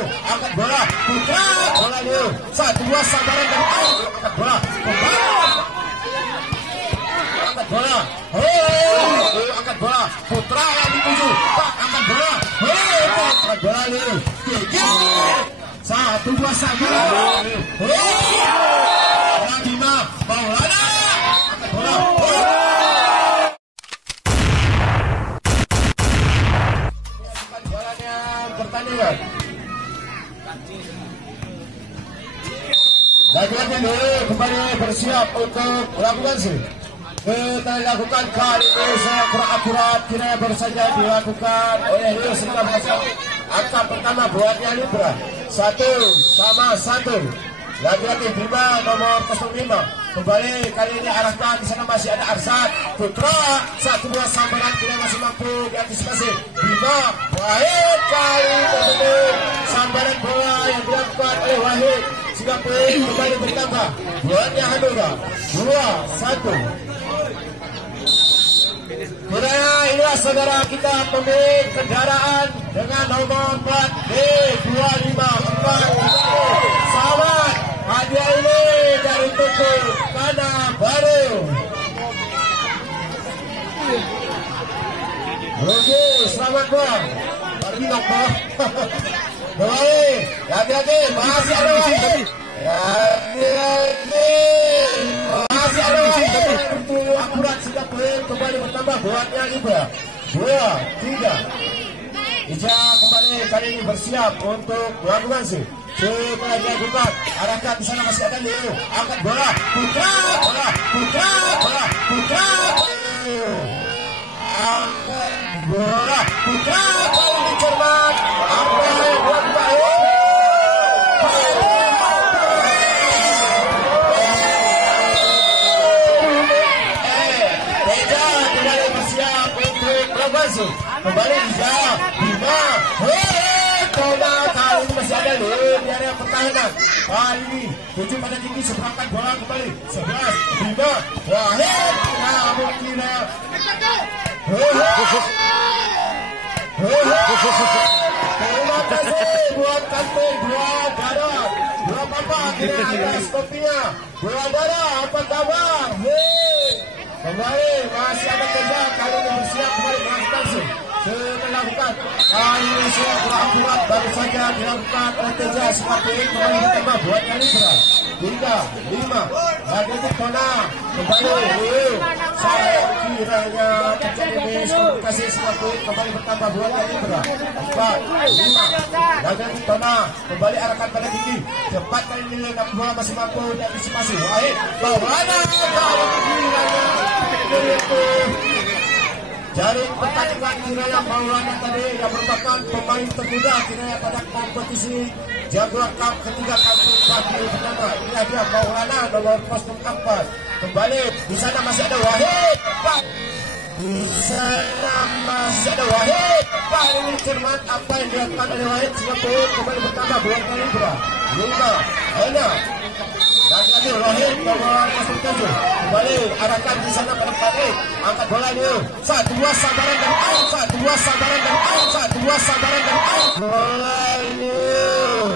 angkat bola Putra, bola Leo 1-2 Sambaran dan angkat bola angkat bola angkat bola Putra yang dituju angkat bola angkat bola Leo 1-2 Sambaran Bima Maulana angkat bola pertandingan. Lagi-lagi dulu kembali bersiap untuk melakukan sih. Kita lakukan kali ini sangat kurang akurat, kira baru saja dilakukan oleh Leo setelah masuk angka pertama buatnya Libra 1-1. Lagi-lagi Bima nomor 05 kembali kali ini arahkan di sana masih ada Arsad Putra 1-2 Sambaran tidak masih mampu diantisipasi Bima Wahid kali ini Sambaran bola yang dilakukan oleh Wahid sehingga poin kembali bertambah buatnya Hanura 2-1. Inilah saudara kita pemilik kendaraan dengan nomor 4 D254 selamat hadiah ini dari toko Tanah Baru. Oke, selamat bang. Pergi dong bang. Baik, hati-hati, masih ada Wahid. Masih ada Wahid. Untuk akurat sudah poin kembali bertambah buatnya Libra 2-3. Ija kembali kali ini bersiap untuk melakukan sih. Setelah dilakukan, arahkan di sana masih ada Leo. Angkat bola, Putra, angkat bola, Putra, kali ini cermat. Apa yang dilakukan? Ija kembali bersiap untuk melakukan sih. Kembali Ija, Bima, Toba kali ini masih ada Leo di area pertahanan. Kali ini tujuh pada tinggi seberangkat bola kembali 11 Bima Wahid namun kira terima kasih buat kantin buat Dara dua papa kira atas topinya buat Dara apa kabar kembali masih ada Teja kali ini bersiap kembali melakukan sih melakukan kali ini sudah akurat baru saja dilakukan oleh Teja seperti ini kembali ditambah buatnya Libra 3-5 lagi itu Tona kembali saya kiranya terjadi miskomunikasi seperti ini kembali bertambah buatnya Libra 4-5 lagi itu Tona kembali arahkan pada tinggi cepat kali ini dapat bola masih mampu diantisipasi Wahid Maulana kali kiranya jaring pertandingan kiranya Maulana tadi yang merupakan pemain termuda kiranya pada kompetisi Jaguar Cup ketiga kali bagi pertama. Ini dia Maulana nomor 04 kembali di sana masih ada Wahid. Di sana masih ada Wahid. Kali ini cermat apa yang dilakukan oleh Wahid sehingga poin kembali bertambah 2 kali Libra 5-6. Lagi Wahid nomor 07 kembali arahkan di sana pada Patrick angkat bola Leo 1-2 Sambaran dan 1-2 Sambaran dan 1-2 Sambaran dan bola Leo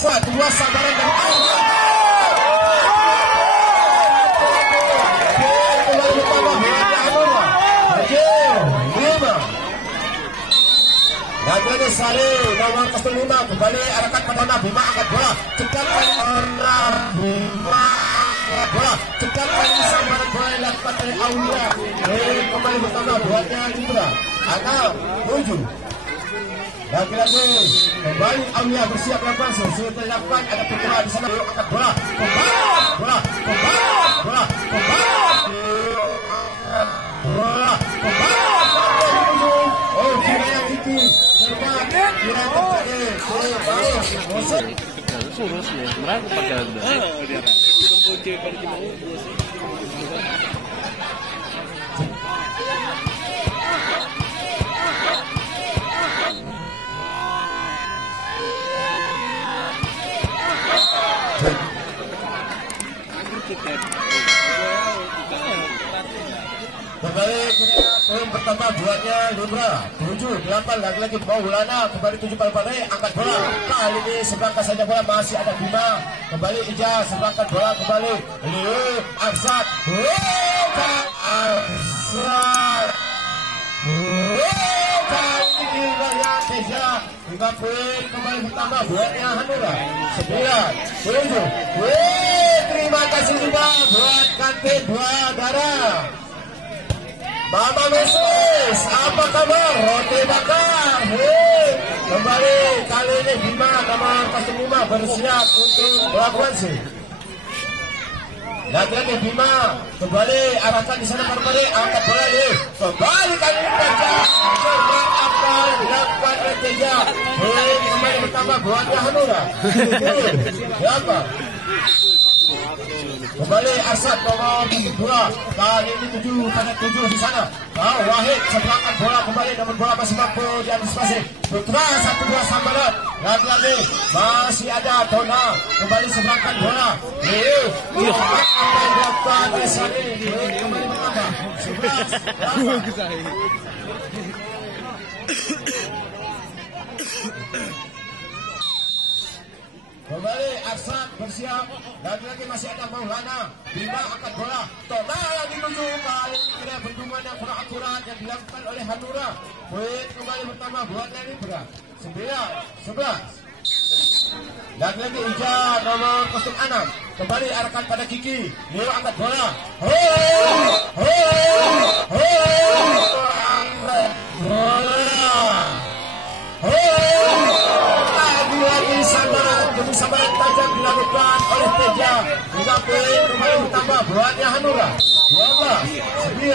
1-2 Sambaran dan kembali bertambah bola Hanura 5. Lagi ada Saleh nomor 05 kembali arahkan pada Bima angkat bola cepat Bima bola cepat kali Sambaran bola yang dilakukan oleh Aulia kembali bertambah buatnya Libra 6-7. Lagi-lagi kembali Aulia bersiap melakukan sudah dilakukan ada Putra di sana angkat bola oh kira yang tinggi kira surus ya, mereka pada kembali Poin pertama buatnya Libra. 7-8 lagi-lagi Maulana. Kembali 7 Palpare. Angkat bola. Kali ini seberangkat saja bola. Masih ada Bima. Kembali Ija. Seberangkat bola kembali. Liu. Aksat. Aksat. Kali ini Raya Teja. 5 poin kembali pertama buatnya Hanura. 9-7. Terima kasih juga buat kantin 2 darah. Mama Mesis, apa kabar? Roti bakar. Kembali kali ini Bima nomor 05 bersiap untuk melakukan sih. Lagi-lagi Bima kembali arahkan di sana Barbari, angkat bola nih. Kembali kali ini Teja. Cermat apa dilakukan oleh Teja. Kembali bertambah buatnya Hanura. Siapa? Kembali Arsad nomor 2. Kali ini 7-7 di sana. Wahid seberangkat bola kembali, namun bola masih mampu diantisipasi. Putra 1-2 sambaran. Lagi-lagi masih ada Tona. Kembali seberangkat bola. Kembali bertambah 11. Kembali Arsad bersiap. Lagi-lagi masih ada Maulana. Bima angkat bola. Tona yang dituju. Kali ini kira bergumam yang kurang akurat yang dilakukan oleh Hanura. Poin kembali bertambah buatnya Libra. 9-11. Lagi-lagi Ija nomor 06. Kembali arahkan pada Kiki. Leo angkat bola. Lagi-lagi sambaran tajam dilakukan oleh Teja. 3 poin kembali bertambah buatnya Hanura. 12-9.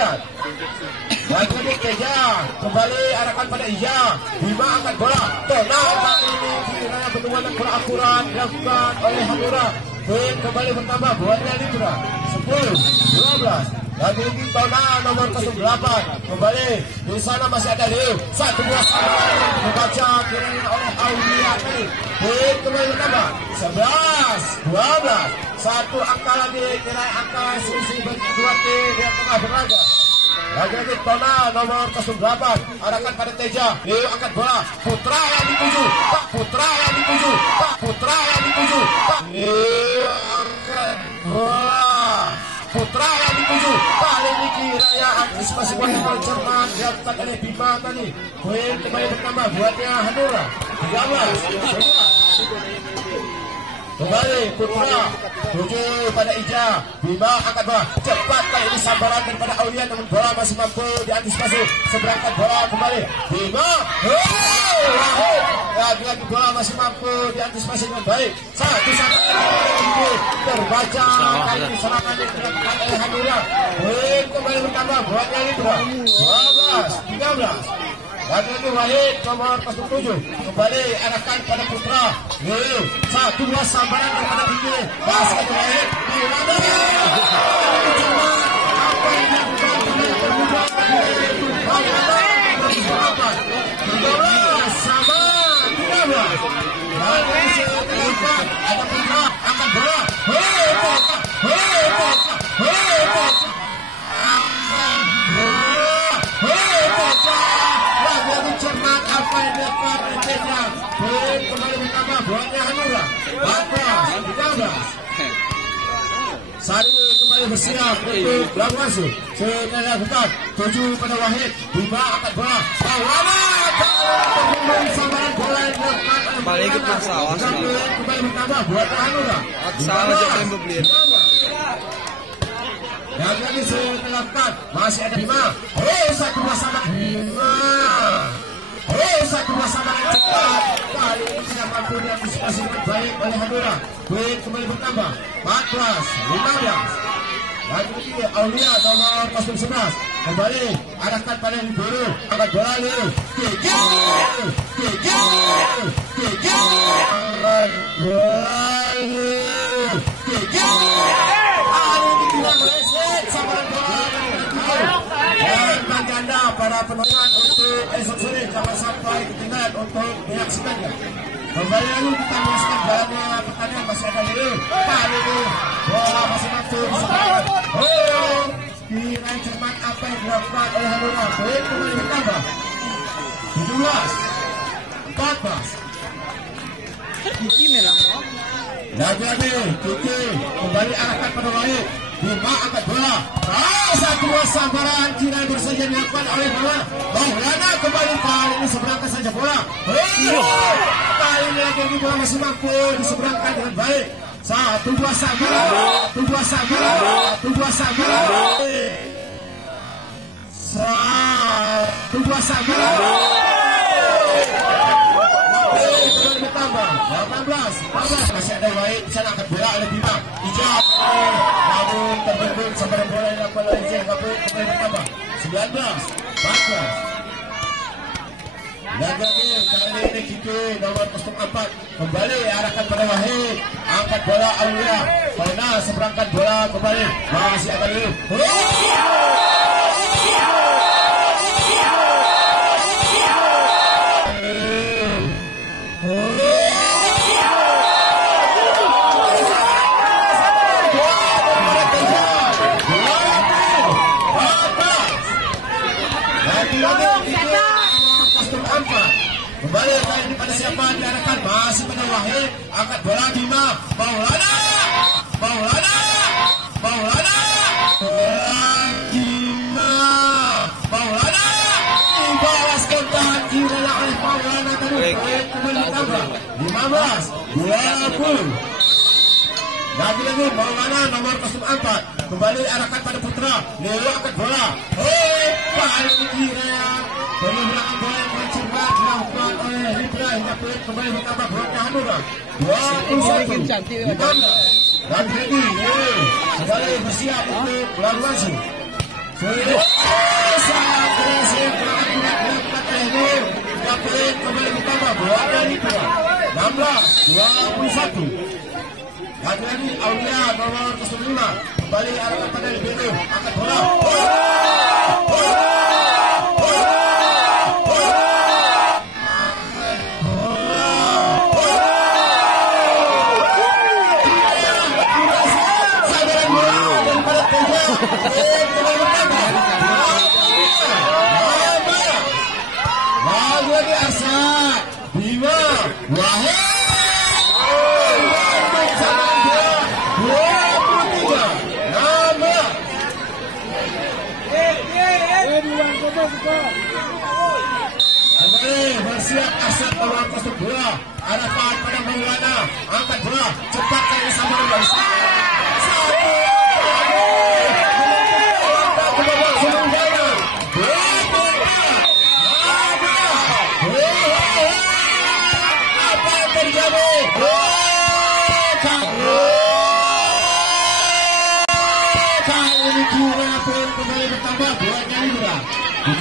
Lagi-lagi Teja kembali arahkan pada Ija. Bima angkat bola. Tona kali ini kiranya pertemuan yang kurang akurat dilakukan oleh Hanura. Poin kembali bertambah buatnya Libra. 10-12. Lagi-lagi Tona nomor 08. Kembali di sana masih ada Leo. 1-2 sama dibaca kiranya oleh Aulia tadi. Poin kembali bertambah 11-12. 1 angka lagi kiranya angka selisih bagi dua tim yang tengah berlaga. Lagi-lagi Tona nomor 08 arahkan pada Teja. Leo angkat bola. Putra yang dituju. Pak Putra yang dituju. Pak Putra yang dituju. Pak Leo angkat bola. Putra yang dituju. Kali ini kiranya antisipasi bola cermat dilakukan oleh Bima tadi. Poin kembali bertambah buatnya Hanura. 13-11. Kembali Putra 7 pada Ija. Bima angkat bola. Cepat kali ini sambaran daripada Aulia, namun bola masih mampu diantisipasi. Seberangkat bola kembali Bima. Lagi-lagi bola masih mampu diantisipasi dengan baik. 1-1 terbaca kali ini serangan yang dilakukan oleh Hanura. Poin kembali bertambah buatnya Libra. 12-13. Lagi-lagi Wahid nomor 07. Kembali arahkan pada Putra. 1-2 sambaran daripada Tinggi. Masih ada Wahid. Apa yang dilakukan dengan bermudah sama 13. Lagi ada Putra angkat bola. Lagi cermat apa yang dilakukan oleh Teja. Poin kembali bertambah buatnya Hanura. 14-13. Sari kembali bersiap untuk melakukan masuk. Setelah dilakukan 7 pada Wahid. Bima angkat bola. Maulana kembali sambaran bola yang dilakukan oleh Maulana. Kembali bertambah buatnya Hanura. 14-13. Dan lagi setelah masih ada Bima. 1-2 sama Bima. 1-2 sama yang cepat. Kali ini tidak mampu diantisipasi dengan baik oleh Hanura. Poin kembali bertambah 14-15. Lagi Aulia nomor 011. Kembali arahkan pada Libero. Angkat bola Leo. Gigi. Angkat bola Leo. Gigi. Hari ini tidak meleset sambaran bola. Dan ganda para penonton untuk esok sore jangan sampai ketinggalan untuk menyaksikannya. Kembali lalu kita menyaksikan jalannya pertandingan. Masih ada Leo. Kali ini bola masih mampu disebarkan. kira cermat apa yang dilakukan oleh Hanura. Poin kembali bertambah 17 14. Lagi-lagi Kiki kembali arahkan pada Wahid. Bima angkat bola. Satu sambaran kira bersaja dilakukan oleh Maulana. Kembali kali ini seberangkan saja bola. Kali ini lagi bola masih mampu diseberangkan dengan baik. Satu buah sambaran. Satu buah sambaran. Kembali bertambah 18 masih ada Wahid di sana, angkat bola oleh Bima. Ijab namun terbendung sambaran bola yang dilakukan oleh Ijab. Kembali bertambah 19 14. Lagi kali ini Kiki nomor 04 kembali arahkan pada Wahid, angkat bola Aulia. Karena seberangkan bola kembali masih ada dulu. Kembali kali ini pada siapa diarahkan, masih pada Wahid, angkat bola Bima. Maulana dibalas kontak kira oleh Maulana tadi. Kembali tambah 15 20. Lagi-lagi Maulana nomor 04 kembali arahkan pada Putra. Lelo angkat bola. Kali ini kira penyeberangan bola yang mencermat dilakukan oleh Ribra hingga poin kembali bertambah buatnya Hanura 21 dan Freddy kembali bersiap untuk lalu langsung. Sangat berhasil dilakukan oleh Nur hingga poin kembali bertambah buatnya Ribra 16-21. Lagi-lagi Aulia nomor 05 kembali arahkan pada Ribra, angkat bola. Lagi Arsad Bima Wahid 23 kembali bersiap Arsad lawan 02 arahkan pada Maulana, angkat bola cepat kali sampai kembali bertambah buatnya Libra 17-24.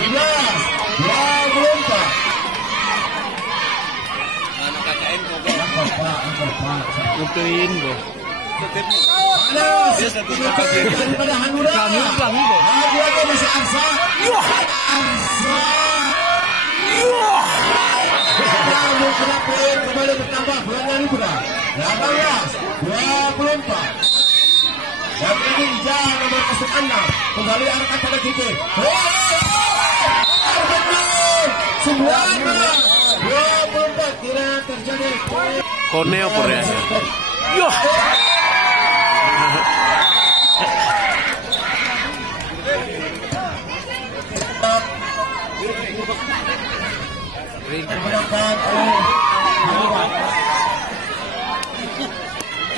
Nutuin bo. Panas daripada Hanura. Lagi masih Arsad. Kembali bertambah buatnya Libra 18-24. Dan ini Ijah nomor 06 kembali arahkan pada Kiki. Semuanya 24 kira terjadi. Koneo Korea. Yo.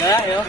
Ya, yo.